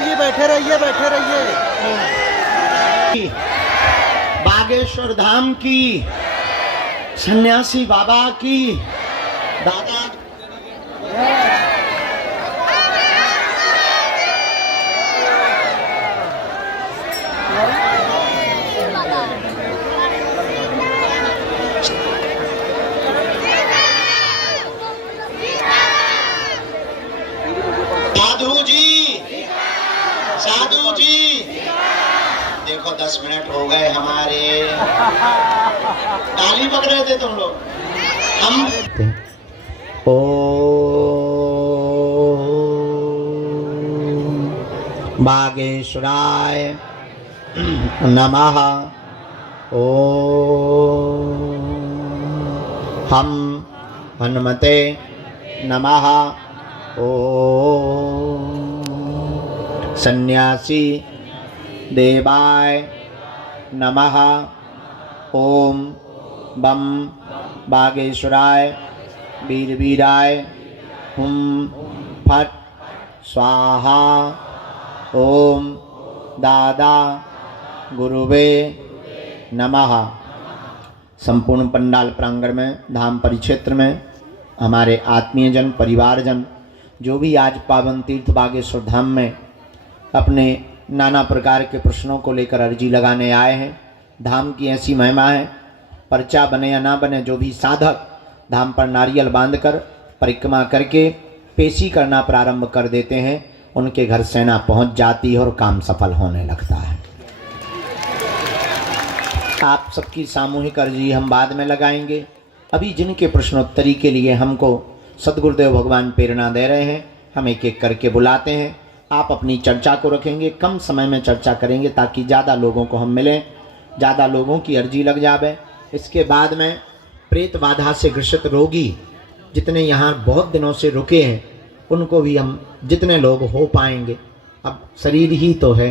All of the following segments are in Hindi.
जी बैठे रहिए बैठे रहिए। बागेश्वर धाम की, सन्यासी बाबा की, दादा साधु जी देखो 10 मिनट हो गए हमारे, ताली पकड़ रहे थे तुम लोग। हम ओ बागेश्वराय नमः। ओ हम हनुमते नमः। ओ सन्यासी देवाय नमः। ओम बम बागेश्वराय वीरवीराय हुम फट स्वाहा। ओम दादा गुरुवे नमः। संपूर्ण पंडाल प्रांगण में, धाम परिक्षेत्र में हमारे आत्मीय जन, परिवारजन जो भी आज पावन तीर्थ बागेश्वर धाम में अपने नाना प्रकार के प्रश्नों को लेकर अर्जी लगाने आए हैं। धाम की ऐसी महिमा है, पर्चा बने या ना बने, जो भी साधक धाम पर नारियल बांधकर परिक्रमा करके पेशी करना प्रारंभ कर देते हैं, उनके घर सेना पहुंच जाती है और काम सफल होने लगता है। आप सबकी सामूहिक अर्जी हम बाद में लगाएंगे। अभी जिनके प्रश्नोत्तरी के लिए हमको सद्गुरुदेव भगवान प्रेरणा दे रहे हैं, हम एक एक करके बुलाते हैं। आप अपनी चर्चा को रखेंगे, कम समय में चर्चा करेंगे ताकि ज़्यादा लोगों को हम मिलें, ज़्यादा लोगों की अर्जी लग जावे। इसके बाद में प्रेत बाधा से ग्रसित रोगी जितने यहाँ बहुत दिनों से रुके हैं, उनको भी हम जितने लोग हो पाएंगे, अब शरीर ही तो है,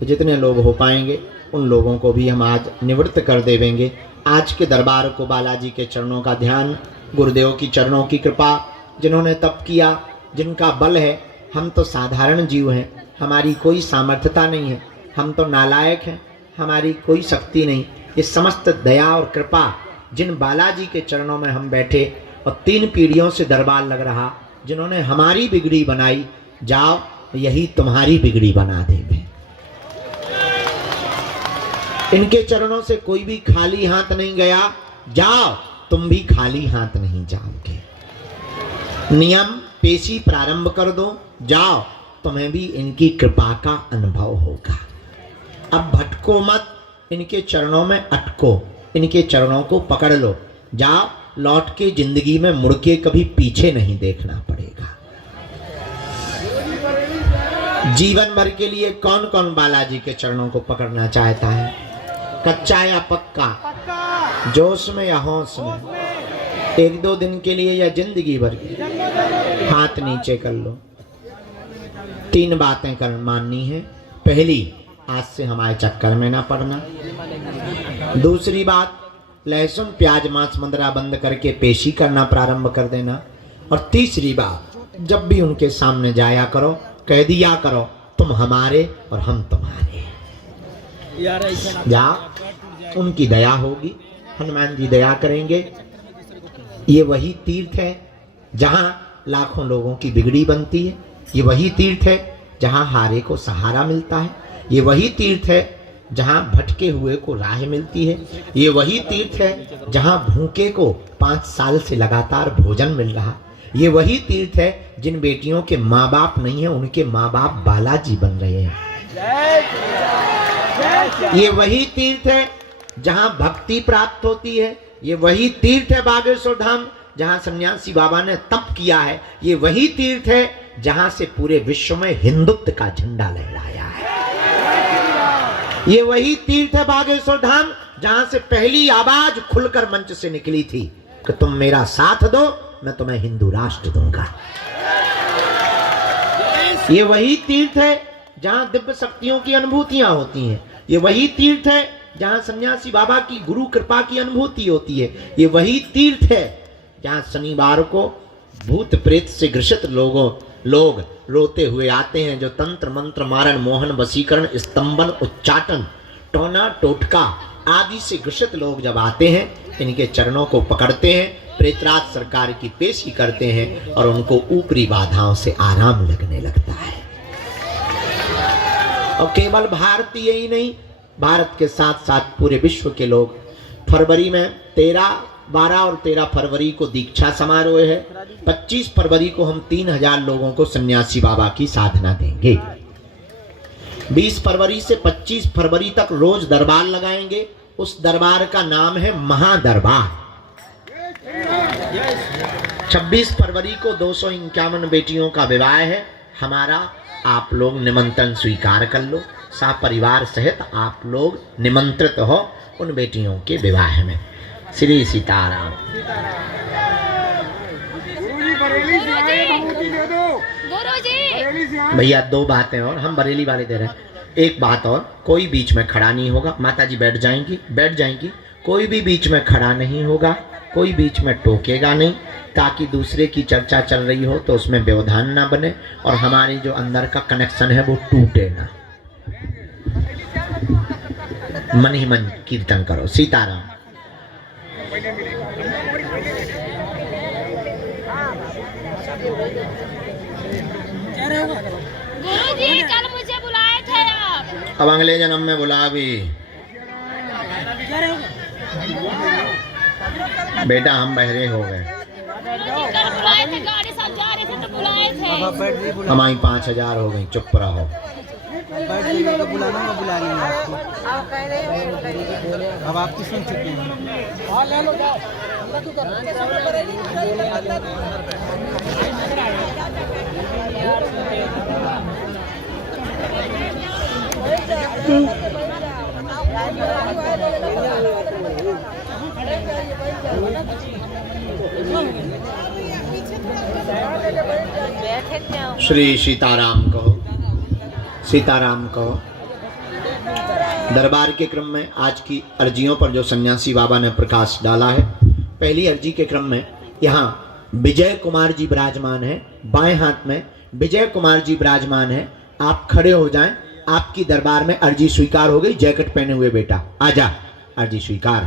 तो जितने लोग हो पाएंगे उन लोगों को भी हम आज निवृत्त कर देवेंगे। आज के दरबार को बालाजी के चरणों का ध्यान, गुरुदेव की चरणों की कृपा, जिन्होंने तप किया, जिनका बल है। हम तो साधारण जीव हैं, हमारी कोई सामर्थ्यता नहीं है, हम तो नालायक हैं, हमारी कोई शक्ति नहीं। ये समस्त दया और कृपा जिन बालाजी के चरणों में हम बैठे और 3 पीढ़ियों से दरबार लग रहा, जिन्होंने हमारी बिगड़ी बनाई, जाओ यही तुम्हारी बिगड़ी बना देंगे। इनके चरणों से कोई भी खाली हाथ नहीं गया, जाओ तुम भी खाली हाथ नहीं जाओगे। नियम पेशी प्रारंभ कर दो, जाओ तुम्हें भी इनकी कृपा का अनुभव होगा। अब भटको मत, इनके चरणों में अटको, इनके चरणों को पकड़ लो, जाओ लौट के जिंदगी में मुड़ के कभी पीछे नहीं देखना पड़ेगा। जीवन भर के लिए कौन कौन बालाजी के चरणों को पकड़ना चाहता है? कच्चा या पक्का, जोश में या होश में, 1-2 दिन के लिए या जिंदगी भर की? हाथ नीचे कर लो। 3 बातें कर माननी है। पहली, आज से हमारे चक्कर में ना पड़ना। दूसरी बात, लहसुन प्याज मांस मंदरा बंद करके पेशी करना प्रारंभ कर देना। और तीसरी बात, जब भी उनके सामने जाया करो, कह दिया करो तुम हमारे और हम तुम्हारे। जा, उनकी दया होगी, हनुमान जी दया करेंगे। ये वही तीर्थ है जहां लाखों लोगों की बिगड़ी बनती है। ये वही तीर्थ है जहां हारे को सहारा मिलता है। ये वही तीर्थ है जहां भटके हुए को राह मिलती है। ये वही तीर्थ है जहां भूखे को 5 साल से लगातार भोजन मिल रहा। ये वही तीर्थ है जिन बेटियों के माँ बाप नहीं है, उनके माँ बाप बालाजी बन रहे हैं। ये वही तीर्थ है जहां भक्ति प्राप्त होती है। ये वही तीर्थ है बागेश्वर धाम जहां सन्यासी बाबा ने तप किया है। ये वही तीर्थ है जहां से पूरे विश्व में हिंदुत्व का झंडा लहराया है। ये वही तीर्थ है बागेश्वर धाम जहां से पहली आवाज खुलकर मंच से निकली थी कि तुम मेरा साथ दो, मैं तुम्हें हिंदू राष्ट्र दूंगा। ये वही तीर्थ है जहां दिव्य शक्तियों की अनुभूतियां होती हैं। ये वही तीर्थ है जहां सन्यासी बाबा की गुरु कृपा की अनुभूति होती है। ये वही तीर्थ है जहां शनिवार को भूत प्रेत से ग्रसित लोग रोते हुए आते हैं, जो तंत्र मंत्र मारण मोहन वशीकरण स्तंभन उच्चाटन टोना टोटका आदि से ग्रसित लोग जब आते हैं, इनके चरणों को पकड़ते हैं, प्रेतराज सरकार की पेशी करते हैं और उनको ऊपरी बाधाओं से आराम लगने लगता है। और केवल भारतीय ही नहीं, भारत के साथ साथ पूरे विश्व के लोग फरवरी में 12 और 13 फरवरी को दीक्षा समारोह है। 25 फरवरी को हम 3000 लोगों को सन्यासी बाबा की साधना देंगे। 20 फरवरी से 25 फरवरी तक रोज दरबार लगाएंगे। उस दरबार का नाम है महादरबार। 26 फरवरी को 251 बेटियों का विवाह है हमारा। आप लोग निमंत्रण स्वीकार कर लो, सपरिवार सहित आप लोग निमंत्रित हो उन बेटियों के विवाह में। श्री सीताराम। भैया 2 बातें और हम बरेली वाले दे रहे हैं। एक बात और, कोई बीच में खड़ा नहीं होगा। माता जी बैठ जाएंगी। कोई भी बीच में खड़ा नहीं होगा, कोई बीच में टोकेगा नहीं, ताकि दूसरे की चर्चा चल रही हो तो उसमें व्यवधान ना बने और हमारी जो अंदर का कनेक्शन है वो टूटे ना। मन ही मन कीर्तन करो। सीताराम। गुरुजी कल मुझे बुलाए थे आप। अब अगले जन्म में बुला भी। बेटा हम बहरे हो गए। कल बुलाए थे, गाड़ी से जा रहे थे तो बुलाए थे। हमारी 5000 हो गई। चुप रहो। बुला लेंगे आपको। अब आपकी सुन चुके हैं। ले लो जाओ। श्री सीताराम कहो। सीताराम कहो। दरबार के क्रम में आज की अर्जियों पर जो सन्यासी बाबा ने प्रकाश डाला है, पहली अर्जी के क्रम में यहाँ विजय कुमार जी विराजमान है। बाएं हाथ में विजय कुमार जी विराजमान है। आप खड़े हो जाएं। आपकी दरबार में अर्जी स्वीकार हो गई। जैकेट पहने हुए बेटा आजा, अर्जी स्वीकार।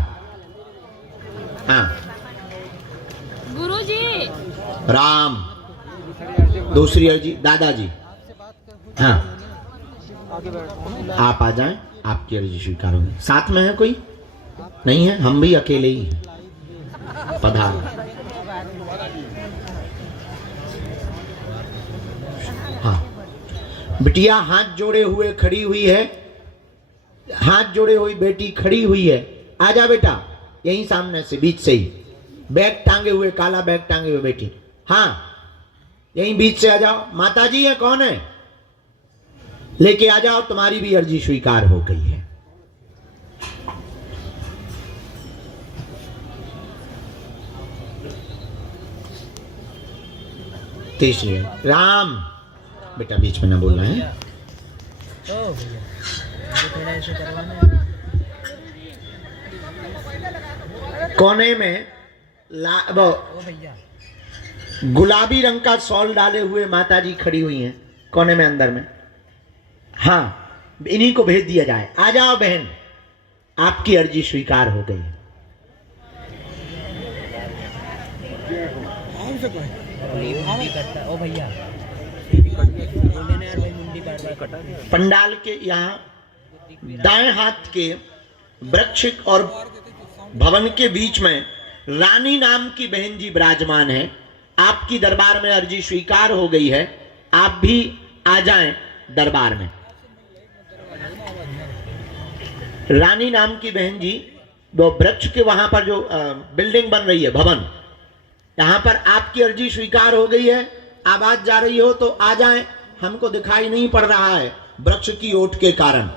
हाँ गुरुजी। राम। दूसरी अर्जी दादाजी। हाँ आप आ जाएं, आपकी अर्जी स्वीकार होगी। साथ में है कोई? नहीं है, हम भी अकेले ही हैं। पधार। हाँ बिटिया हाथ जोड़े हुए खड़ी हुई है। हाथ जोड़े हुई बेटी खड़ी हुई है। आजा बेटा, यहीं सामने से बीच से ही। बैग टांगे हुए, काला बैग टांगे हुए बेटी। हाँ यहीं बीच से आ जाओ। माता जी है, कौन है? लेके आ जाओ, तुम्हारी भी अर्जी स्वीकार हो गई है। तीसरी राम। बेटा बीच में ना बोलना है। कोने में गुलाबी रंग का शॉल डाले हुए माता जी खड़ी हुई हैं कोने में अंदर में। हाँ इन्हीं को भेज दिया जाए। आ जाओ बहन, आपकी अर्जी स्वीकार हो गई। पंडाल के यहाँ दाएं हाथ के वृक्ष और भवन के बीच में रानी नाम की बहन जी विराजमान है। आपकी दरबार में अर्जी स्वीकार हो गई है। आप भी आ जाएं दरबार में। रानी नाम की बहन जी, वो वृक्ष के वहां पर जो बिल्डिंग बन रही है, भवन, यहां पर आपकी अर्जी स्वीकार हो गई है। आवाज जा रही हो तो आ जाएं। हमको दिखाई नहीं पड़ रहा है वृक्ष की ओट के कारण।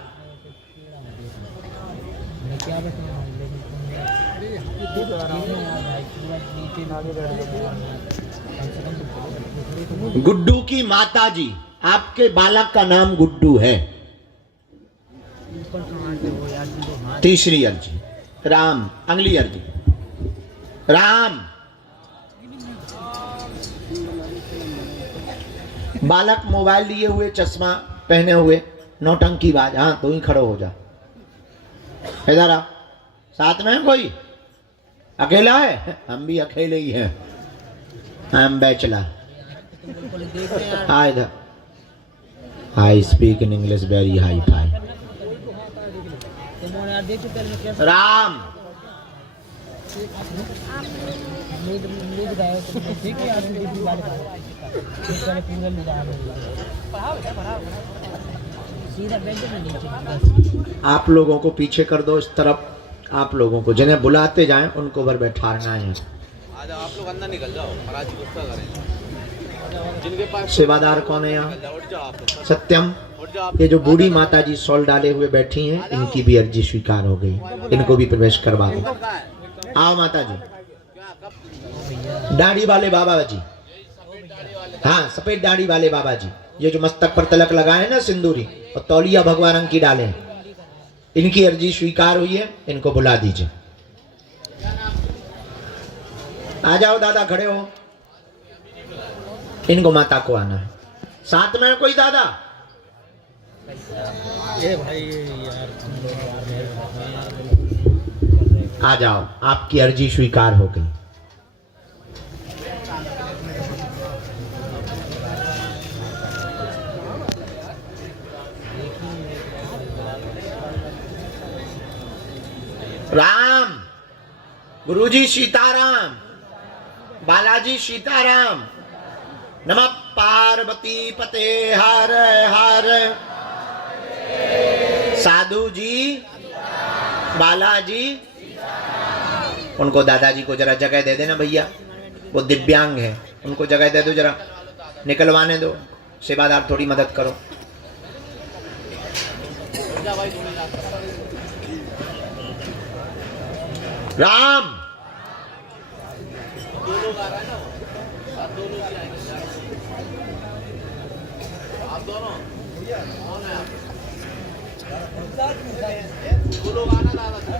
गुड्डू की माता जी, आपके बालक का नाम गुड्डू है। तीसरी अर्जी राम। अगली अर्जी राम। बालक मोबाइल लिए हुए, चश्मा पहने हुए, नौटंकीबाज। हाँ तू ही खड़ो हो जा, इधर आ। साथ में है कोई? अकेला है? हम भी अकेले ही हैं, हम बैचलर। हाँ इधर। I speak in English very hi fi. Ram आप लोगों को पीछे कर दो इस तरफ। आप लोगों को जिन्हें बुलाते जाएं उनको भर बैठाना है। आज आप लोग अंदर निकल जाओ, महाराज गुस्सा करेंगे। जिनके पास सेवादार कौन है यहाँ? सत्यम। ये जो बूढ़ी माता जी सॉल डाले हुए बैठी हैं, इनकी भी अर्जी स्वीकार हो गई, इनको भी प्रवेश करवा दो। आओ माता जी। दाढ़ी वाले बाबा जी, हाँ सफेद दाढ़ी वाले बाबा जी, ये जो मस्तक पर तिलक लगाए ना सिंदूरी और तौलिया भगवा रंग की डाले, इनकी अर्जी स्वीकार हुई है, इनको बुला दीजिए। आ जाओ दादा, खड़े हो। इनको माता को आना है। साथ में कोई दादा? ये भाई यार आ जाओ, आपकी अर्जी स्वीकार हो गई। राम, गुरुजी सीताराम, बालाजी सीताराम, नमः पार्वती पते हर हर। साधु जी, बालाजी, उनको दादाजी को जरा जगह दे देना भैया, वो दिव्यांग है, उनको जगह दे दो, जरा निकलवाने दो। सेवादार थोड़ी मदद करो। राम,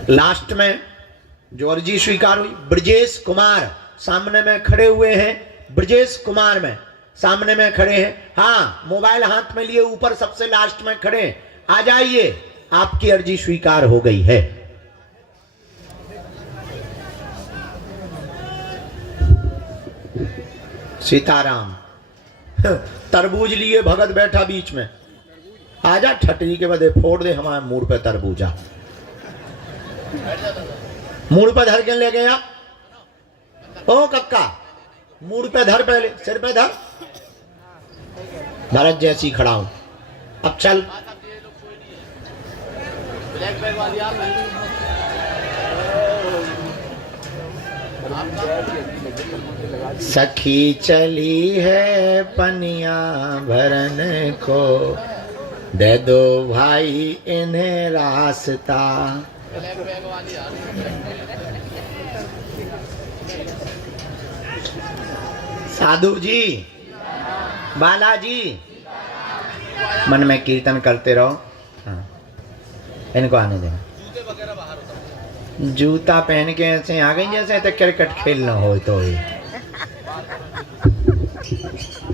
लास्ट में जो अर्जी स्वीकार हुई, ब्रजेश कुमार सामने में खड़े हुए हैं। ब्रजेश कुमार में सामने में खड़े हैं। हाँ, मोबाइल हाथ में लिए ऊपर सबसे लास्ट में खड़े हैं। आ जाइए, आपकी अर्जी स्वीकार हो गई है। सीताराम। तरबूज लिए भगत बैठा बीच में। आजा, ठटरी के बदे फोड़ दे हमारे मूड पे तरबूजा। मूड पे धर के ले गया। ओ कक्का, मूड पे धर, पहले सिर पे धर। भरत जैसी खड़ा हूं, अब चल। सखी चली है पनिया भरन को, दे दो भाई इन्हें रास्ता। साधु जी, बालाजी, मन में कीर्तन करते रहो। हाँ, इनको आने देना। जूता पहन के ऐसे आ गई जैसे तो क्रिकेट खेलना हो तो ही।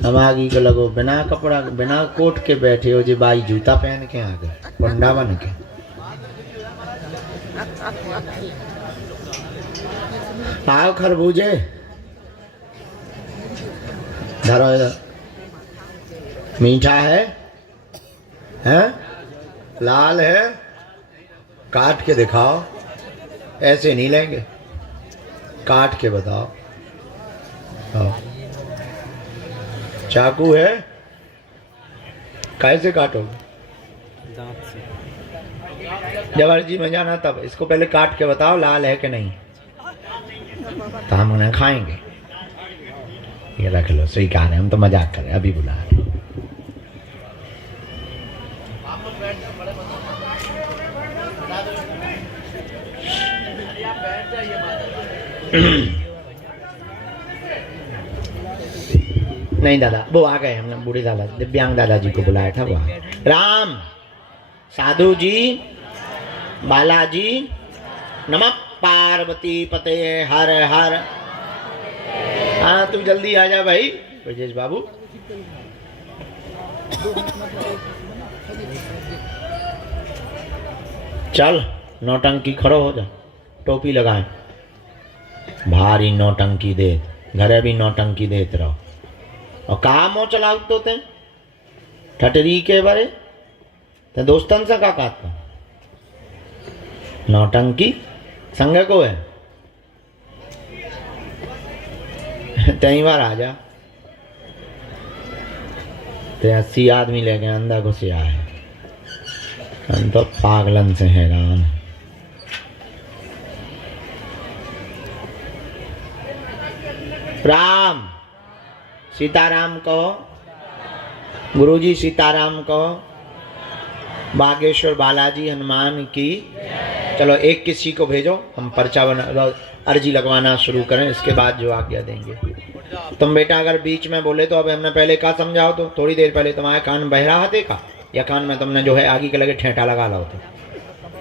हम आगे को लगो बिना कपड़ा बिना कोट के बैठे हो जी, बाई जूता पहन के आ गए पंडा बन के। आओ खरबूजे, धरो इधर। मीठा है? हैं? लाल है? काट के दिखाओ। ऐसे नहीं लेंगे, काट के बताओ। चाकू है? कैसे काटोगे? दांत से। जब अर्जी में जाना तब इसको पहले काट के बताओ लाल है कि नहीं, तो हम उन्हें खाएंगे। ये रख लो, स्वीकार है, हम तो मजाक करें, अभी बुला रहे। नहीं दादा, वो आ गए, हमने बूढ़े दादा दिव्यांग दादाजी को बुलाया था। वो राम, साधु जी, बालाजी, नमः पार्वती पते हर हर। हाँ तू जल्दी आ जा भाई ब्रजेश बाबू। चल नौटंकी खड़ो हो जा, टोपी लगाए, भारी नौटंकी दे, घरे भी नौटंकी देते रहो। और कहा मोह चलाऊ तो ते ठटरी के बारे ते दोस्तन से का कहता नौटंकी संग को है तई बार आ जा ते 80 आदमी लेके अंदर घुसिया है, हम तो पागलन से हैरान। राम सीताराम कहो, गुरुजी सीताराम कहो, बागेश्वर बालाजी हनुमान की। चलो एक किसी को भेजो, हम पर्चा बना अर्जी लगवाना शुरू करें, इसके बाद जो आज्ञा देंगे। तुम बेटा अगर बीच में बोले तो अब हमने पहले का समझाओ, तो थोड़ी देर पहले तुम्हारे कान बहरा है देखा, या कान में तुमने जो है आगे के लगे ठेठा लगा लो, तो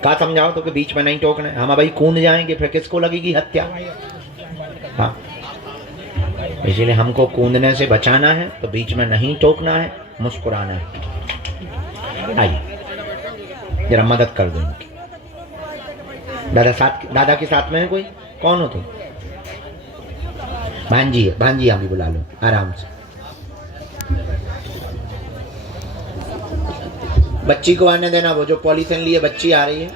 का समझाओ तो कि बीच में नहीं टोकना है। हम भाई कूद जाएंगे फिर किसको लगेगी हत्या। हाँ इसीलिए हमको कूदने से बचाना है, तो बीच में नहीं टोकना है, मुस्कुराना है। आइए जरा मदद कर दो इनकी। दादा के साथ में है कोई? कौन हो तुम? भांजी है, भांजी आप भी बुला लो आराम से। बच्ची को आने देना, वो जो पॉलीथिन लिए बच्ची आ रही है।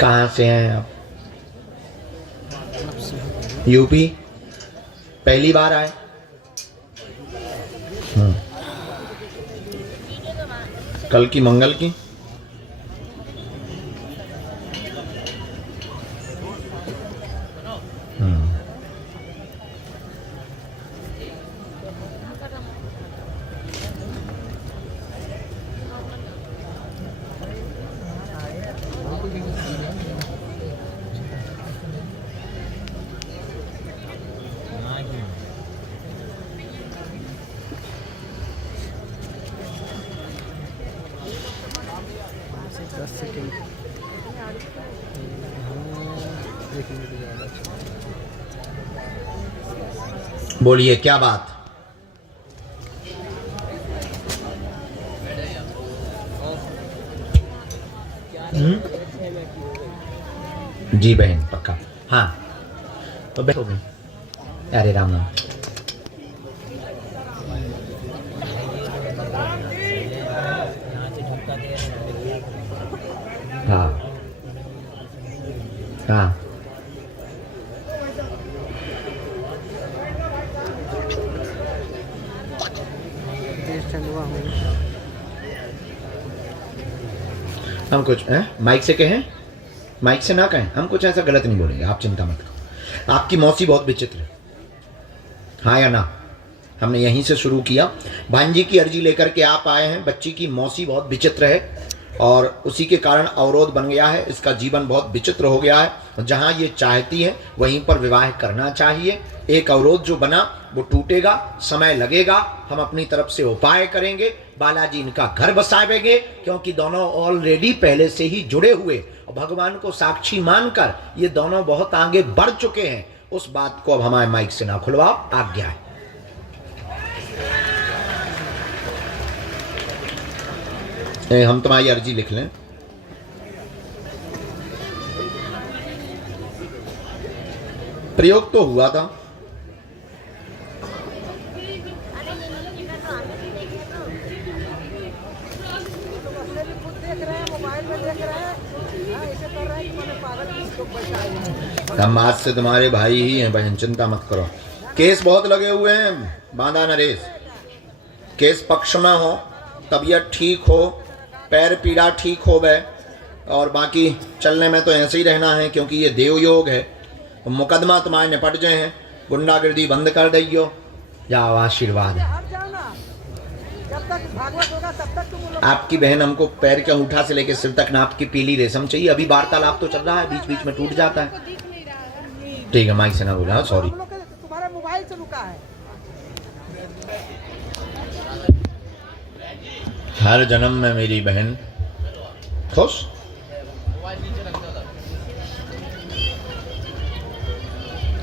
कहाँ से हैं आप? यूपी? पहली बार आए? कल की मंगल की? बोलिए क्या बात? जी बहन पक्का। हाँ तो बैठो भी। अरे राम राम। हाँ हाँ हम कुछ माइक से कहें, माइक से ना कहें, हम कुछ ऐसा गलत नहीं बोलेंगे, आप चिंता मत करो। आपकी मौसी बहुत विचित्र है, हाँ या ना? हमने यहीं से शुरू किया। भांजी की अर्जी लेकर के आप आए हैं। बच्ची की मौसी बहुत विचित्र है और उसी के कारण अवरोध बन गया है, इसका जीवन बहुत विचित्र हो गया है। जहां ये चाहती है वहीं पर विवाह करना चाहिए। एक अवरोध जो बना वो टूटेगा, समय लगेगा, हम अपनी तरफ से उपाय करेंगे। बालाजी इनका घर बसावेंगे, क्योंकि दोनों ऑलरेडी पहले से ही जुड़े हुए और भगवान को साक्षी मानकर ये दोनों बहुत आगे बढ़ चुके हैं। उस बात को अब हमारे माइक से ना खुलवाओ, आज्ञा है। हम तुम्हारी अर्जी लिख लें। प्रयोग तो हुआ था, हम आज से तुम्हारे भाई ही हैं बहन, चिंता मत करो। केस बहुत लगे हुए हैं, बांधा नरेश। केस पक्ष में हो, तबीयत ठीक हो, पैर पीड़ा ठीक हो गए, और बाकी चलने में तो ऐसे ही रहना है, क्योंकि ये देवयोग है। मुकदमा तुम्हारे निपट गए हैं, गुंडागर्दी बंद कर दियो, जाओ आशीर्वाद। आपकी बहन हमको पैर के अंगूठा से लेकर सिर तक नाप की पीली रेशम चाहिए। अभी वार्तालाप तो चल रहा है, बीच बीच में टूट जाता है। ठीक है, माइक से ना बोला, सॉरी। तुम्हारे मोबाइल से रुका है। हर जन्म में मेरी बहन खुश।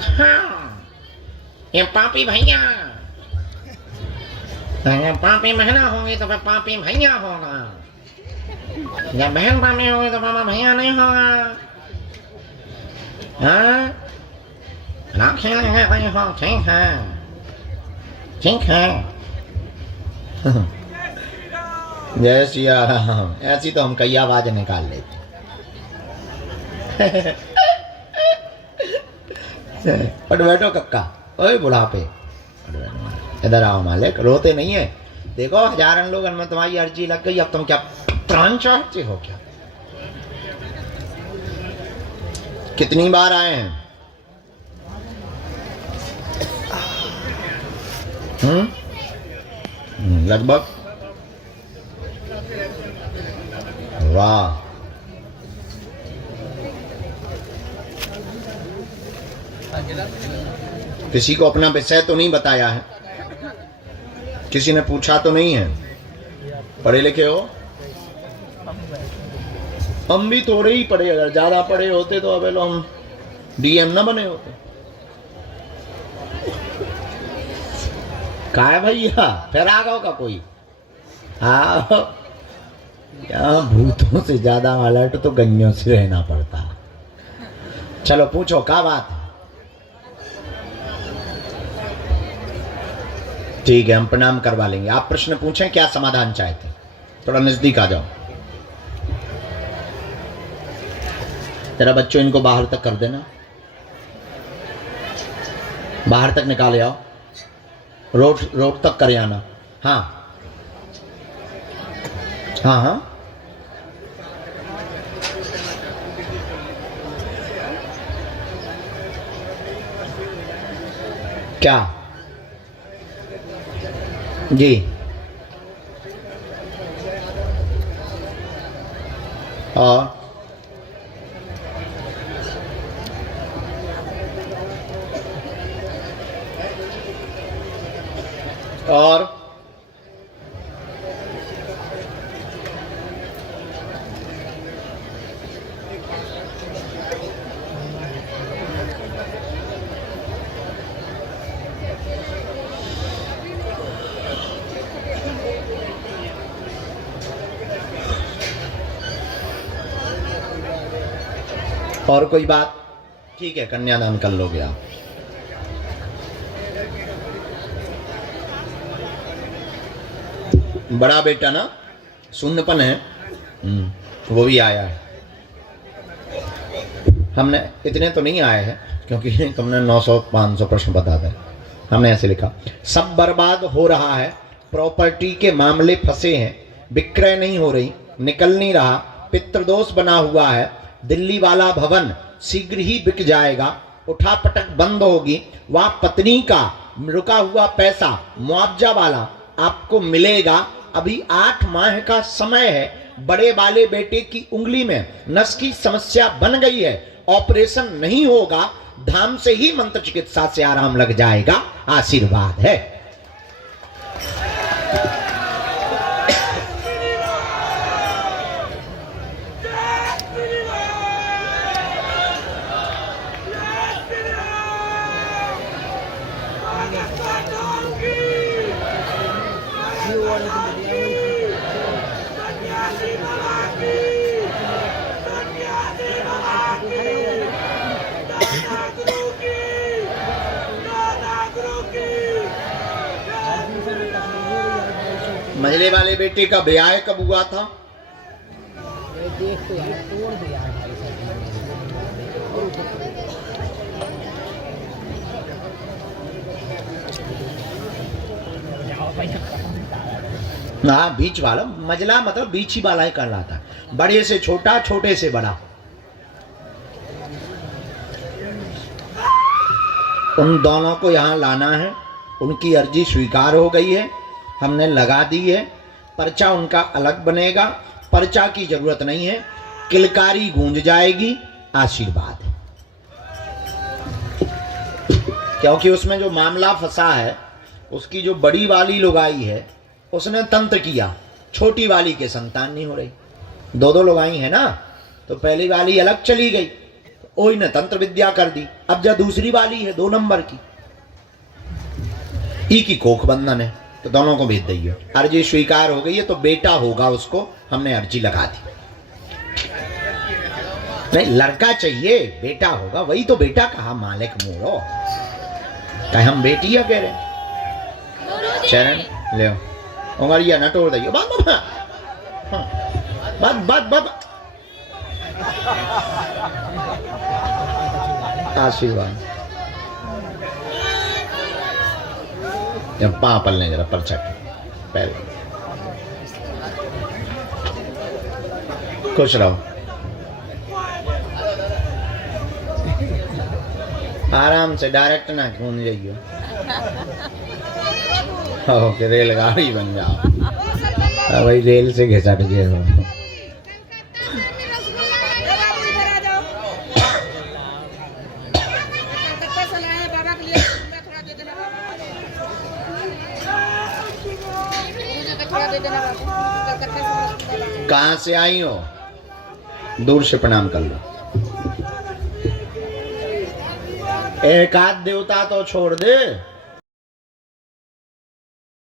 हाँ, ये पापी भैया पापी बहना होंगी तो फिर पापी भैया होगा, जब बहन पापी होगी तो पापा भैया नहीं होगा। हाँ खेलेंगे भाई, हो ठीक है ठीक है। जय सिया राम। ऐसी तो हम कई आवाज निकाल लेते। पट बैठो कक्का, ओए बुढ़ापे इधर आओ मालिक, रोते नहीं है। देखो हजारन लोग में तुम्हारी अर्जी लग गई, अब तुम क्या प्राण चाहते हो क्या? कितनी बार आए हैं? लगभग। वाह, किसी को अपना विषय तो नहीं बताया है, किसी ने पूछा तो नहीं है। पढ़े लिखे हो? हम भी थोड़े ही पढ़े, अगर ज्यादा पढ़े होते तो अब हम डीएम न बने होते। का है भैया, फिर आ गओ का कोई? हाँ, यहाँ भूतों से ज्यादा अलर्ट तो गन्यों से रहना पड़ता। चलो पूछो, क्या बात है? ठीक है, हम प्रणाम करवा लेंगे। आप प्रश्न पूछें, क्या समाधान चाहते? थोड़ा नजदीक आ जाओ जरा। बच्चों इनको बाहर तक कर देना, बाहर तक निकाले आओ, रोड तक करे आना। हाँ हाँ हाँ, क्या जी? और कोई बात? ठीक है, कन्यादान कर लोगे आप। बड़ा बेटा ना शून्यपन है, वो भी आया है। हमने इतने तो नहीं आए हैं क्योंकि तुमने 900-500 प्रश्न बता दिए। हमने ऐसे लिखा, सब बर्बाद हो रहा है, प्रॉपर्टी के मामले फंसे हैं, विक्रय नहीं हो रही, निकल नहीं रहा, पितृदोष बना हुआ है, दिल्ली वाला भवन शीघ्र ही बिक जाएगा, उठापटक बंद होगी, वह पत्नी का रुका हुआ पैसा मुआवजा वाला आपको मिलेगा, अभी 8 माह का समय है, बड़े वाले बेटे की उंगली में नस की समस्या बन गई है, ऑपरेशन नहीं होगा, धाम से ही मंत्र चिकित्सा से आराम लग जाएगा, आशीर्वाद है। मझले वाले बेटे का ब्याह कब हुआ था? हाँ, बीच वाला। मजला मतलब बीच ही वाला ही कहलाता है, बड़े से छोटा, छोटे से बड़ा। उन दोनों को यहाँ लाना है, उनकी अर्जी स्वीकार हो गई है, हमने लगा दी है, पर्चा उनका अलग बनेगा, पर्चा की जरूरत नहीं है, किलकारी गूंज जाएगी, आशीर्वाद है। क्योंकि उसमें जो मामला फंसा है, उसकी जो बड़ी वाली लुगाई है उसने तंत्र किया, छोटी वाली के संतान नहीं हो रही। 2 लुगाई है ना, तो पहली वाली अलग चली गई, ओई ने तंत्र विद्या कर दी, अब जब दूसरी वाली है 2 नंबर की, ई की कोख बंधन है, तो दोनों को भेज दिए। अर्जी स्वीकार हो गई है तो बेटा होगा उसको, हमने अर्जी लगा दी। नहीं, लड़का चाहिए, बेटा होगा, वही तो बेटा कहा मालिक मोरो, कहे हम बेटिया कह रहे। चरण ले उंगलिया न तोड़ दियो। बात आशीर्वाद। जब पापल ने जरा परचक पहले खुश रहो, आराम से, डायरेक्ट ना घूम जाइयो हो कि रेलगाड़ी बन जाओ, वही रेल से घिसट गए हो। कहाँ से आई हो? दूर से प्रणाम कर लो। एक आध देवता तो छोड़ दे।